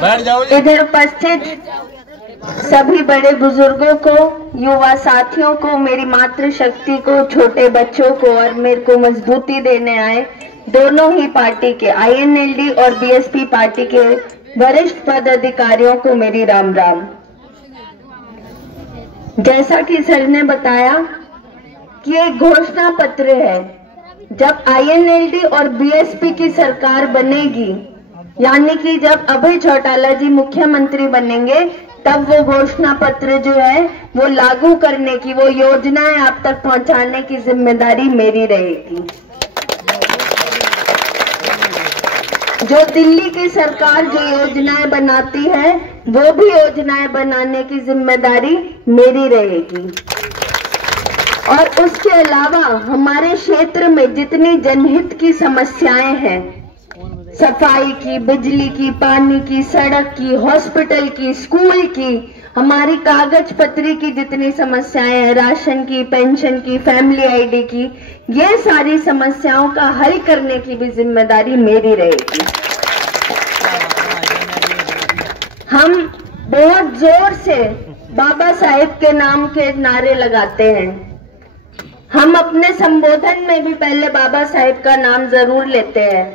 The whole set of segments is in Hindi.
बैठ जाओ। इधर उपस्थित सभी बड़े बुजुर्गों को, युवा साथियों को, मेरी मातृशक्ति को, छोटे बच्चों को और मेरे को मजबूती देने आए दोनों ही पार्टी के INLD और BSP पार्टी के वरिष्ठ पदाधिकारियों को मेरी राम राम। जैसा कि सर ने बताया कि एक घोषणा पत्र है, जब INLD और BSP की सरकार बनेगी, यानी कि जब अभय चौटाला जी मुख्यमंत्री बनेंगे, तब वो घोषणा पत्र जो है वो लागू करने की, वो योजनाएं आप तक पहुंचाने की जिम्मेदारी मेरी रहेगी। जो दिल्ली की सरकार जो योजनाएं बनाती है, वो भी योजनाएं बनाने की जिम्मेदारी मेरी रहेगी। और उसके अलावा हमारे क्षेत्र में जितनी जनहित की समस्याएं हैं, सफाई की, बिजली की, पानी की, सड़क की, हॉस्पिटल की, स्कूल की, हमारी कागज पत्री की जितनी समस्याएं हैं, राशन की, पेंशन की, फैमिली ID की, ये सारी समस्याओं का हल करने की भी जिम्मेदारी मेरी रहेगी। हम बहुत जोर से बाबा साहेब के नाम के नारे लगाते हैं। हम अपने संबोधन में भी पहले बाबा साहेब का नाम जरूर लेते हैं,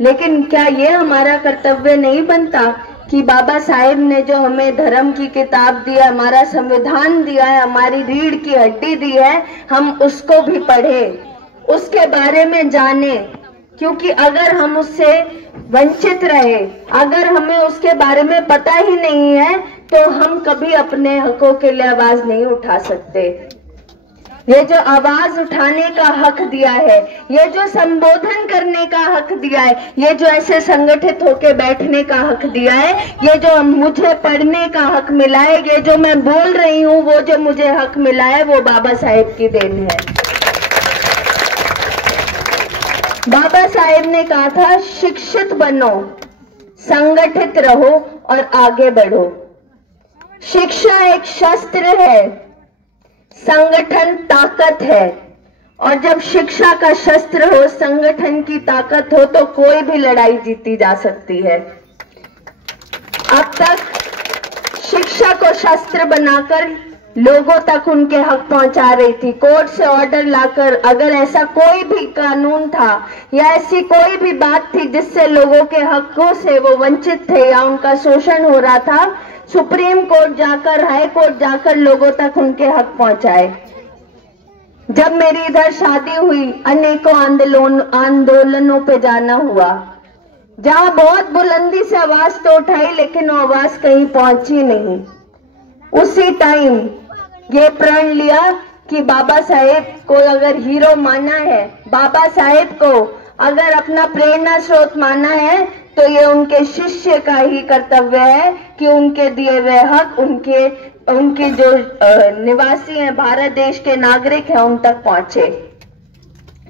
लेकिन क्या ये हमारा कर्तव्य नहीं बनता कि बाबा साहेब ने जो हमें धर्म की किताब दिया, हमारा संविधान दिया है, हमारी रीढ़ की हड्डी दी है, हम उसको भी पढ़ें, उसके बारे में जाने। क्योंकि अगर हम उससे वंचित रहे, अगर हमें उसके बारे में पता ही नहीं है, तो हम कभी अपने हकों के लिए आवाज नहीं उठा सकते। ये जो आवाज उठाने का हक दिया है, ये जो संबोधन करने का हक दिया है, ये जो ऐसे संगठित होके बैठने का हक दिया है, ये जो मुझे पढ़ने का हक मिला है, ये जो मैं बोल रही हूँ, वो जो मुझे हक मिला है, वो बाबा साहेब की देन है। बाबा साहेब ने कहा था, शिक्षित बनो, संगठित रहो और आगे बढ़ो। शिक्षा एक शस्त्र है, संगठन ताकत है, और जब शिक्षा का शस्त्र हो, संगठन की ताकत हो, तो कोई भी लड़ाई जीती जा सकती है। अब तक शिक्षा को शस्त्र बनाकर लोगों तक उनके हक पहुंचा रही थी, कोर्ट से ऑर्डर लाकर। अगर ऐसा कोई भी कानून था या ऐसी कोई भी बात थी जिससे लोगों के हकों से वो वंचित थे या उनका शोषण हो रहा था, सुप्रीम कोर्ट जाकर, हाई कोर्ट जाकर लोगों तक उनके हक पहुंचाए। जब मेरी इधर शादी हुई, अनेकों आंदोलनों पे जाना हुआ, जहां बहुत बुलंदी से आवाज तो उठाई, लेकिन वो आवाज कहीं पहुंची नहीं। उसी टाइम ये प्रण लिया कि बाबा साहेब को अगर हीरो माना है, बाबा साहेब को अगर अपना प्रेरणा स्रोत माना है, तो ये उनके शिष्य का ही कर्तव्य है कि उनके दिए हुए हक, उनके जो निवासी हैं, भारत देश के नागरिक हैं, उन तक पहुंचे।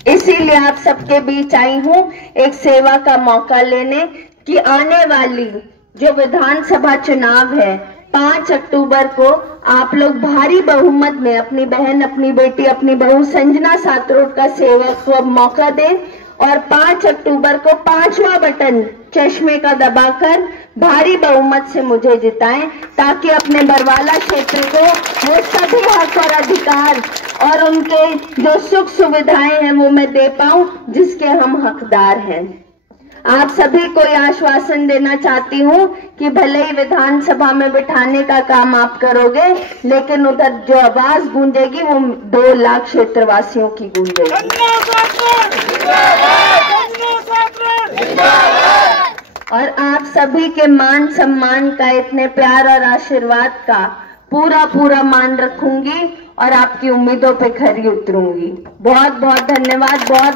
इसीलिए आप सबके बीच आई हूं एक सेवा का मौका लेने कि आने वाली जो विधानसभा चुनाव है, 5 अक्टूबर को आप लोग भारी बहुमत में अपनी बहन, अपनी बेटी, अपनी बहू संजना सातरोड का सेवक को मौका दें और 5 अक्टूबर को 5वां बटन चश्मे का दबाकर भारी बहुमत से मुझे जिताएं, ताकि अपने बरवाला क्षेत्र को वो सभी हक और अधिकार और उनके जो सुख सुविधाएं हैं वो मैं दे पाऊं जिसके हम हकदार हैं। आप सभी को यह आश्वासन देना चाहती हूं कि भले ही विधानसभा में बिठाने का काम आप करोगे, लेकिन उधर जो आवाज गूंजेगी वो 2 लाख क्षेत्रवासियों की गूंजेगी। और आप सभी के मान सम्मान का, इतने प्यार और आशीर्वाद का पूरा मान रखूंगी और आपकी उम्मीदों पे खरी उतरूंगी। बहुत बहुत धन्यवाद। बहुत